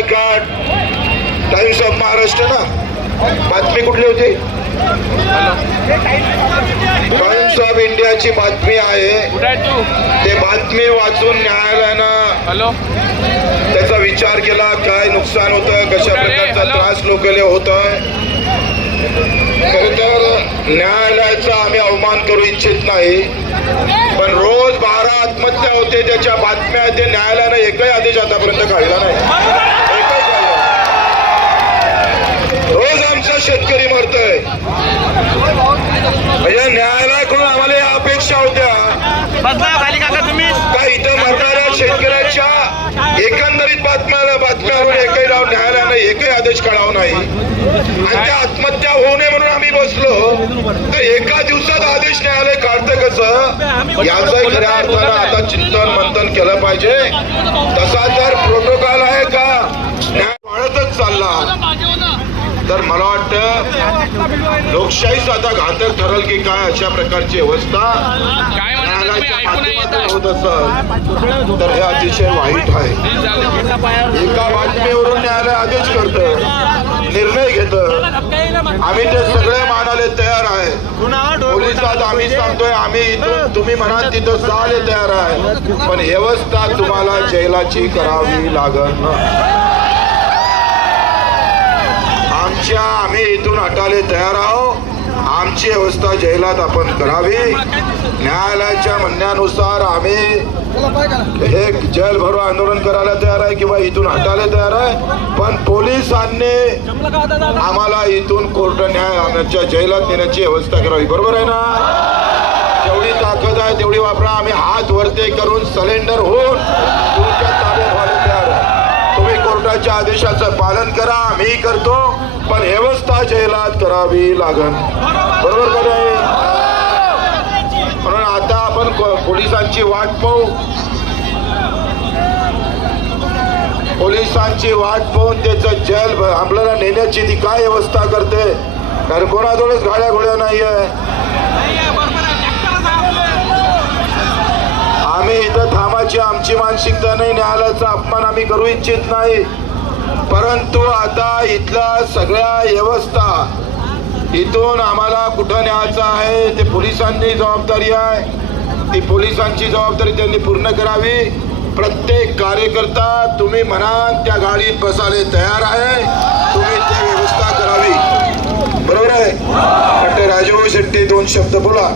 आहे का times of Maharashtra ना? बातमी कुठली होती? टाइम्स ऑफ इंडियाची बातमी आहे. तू? बातमी वाचून न्यायालयानं हॅलो? त्याचा विचार केला काय नुकसान होतं कशा प्रकारचा त्रास लोकांना होतोय. खर तर न्यायालयाचा आम्ही अवमान करू इच्छित नाही. पण रोज बारा आत्महत्या होते त्याच्या बातम्या ते न्यायालयानं एकही आदेश आतापर्यंत काढला नाही एकही काढला नाही. रोज आमचा शेतकरी मरतोय न्यायालयाकडून आम्हाला या अपेक्षा होत्या. बदला खाली काका तुम्ही? का इथं मरणाऱ्या शेतकऱ्याच्या एकंदरीत बातम्या बातम्यावरून एकही राव न्यायालयानं एकही आदेश काढावा नाही. आणि त्या आत्महत्या होऊ नये म्हणून आम्ही बसलो. तर एका दिवसात आदेश न्यायालय काढतं कसं? याचं खऱ्या अर्थानं आता चिंतन मंथन केलं पाहिजे. तसा जर तर मला वाटतं लोकशाहीच आता घातक ठरल की काय अशा प्रकारची माध्यमातून होत असेल तर हे अतिशय वाईट आहे. एका बातमीवरून न्यायालय आदेश करतं निर्णय घेतं. आम्ही ते सगळे मानायला तयार आहे. पोलिसात आम्ही सांगतोय आम्ही तुम्ही म्हणा तिथं जायला तयार आहे. पण व्यवस्था तुम्हाला जेलाची करावी लागल आमच्या आम्ही इथून हटाले तयार आहोत. आमची व्यवस्था जेलात आपण करावी. न्यायालयाच्या म्हणण्यानुसार आम्ही हे जेल भरो आंदोलन करायला तयार आहे किंवा इथून हटायला तयार आहे. पण पोलिसांनी आम्हाला इथून कोर्ट न्याय जैलात जेलात नेण्याची व्यवस्था करावी. बरोबर आहे ना? जेवढी ताकद आहे तेवढी वापरा. आम्ही हात वरते करून सलेंडर होऊन तुमच्या ताब्यात व्हायला तयार आहे. तुम्ही कोर्टाच्या आदेशाचं पालन करा. आम्ही करतो. पण व्यवस्था जेलात करावी लागन. बरोबर का नाही? म्हणून आता आपण पोलिसांची वाट पाहू. पोलिसांची वाट पाहून त्याचं जेल आपल्याला नेण्याची ती काय व्यवस्था करते? कारण कोणाजवळच गाड्या घोड्या नाहीये. आम्ही इथं थांबायची आमची मानसिकता नाही न्यायालयाचा अपमान आम्ही करू इच्छित नाही. परंतु आता इथल्या सगळ्या व्यवस्था इथून आम्हाला कुठं न्यायचं आहे ते पोलिसांनी जबाबदारी आहे. ती पोलिसांची जबाबदारी त्यांनी पूर्ण करावी. प्रत्येक कार्यकर्ता तुम्ही म्हणा त्या गाडीत बसायला तयार आहे. तुम्ही ती व्यवस्था करावी. बरोबर आहे? वाटतं राजभाऊ शेट्टी दोन शब्द बोला.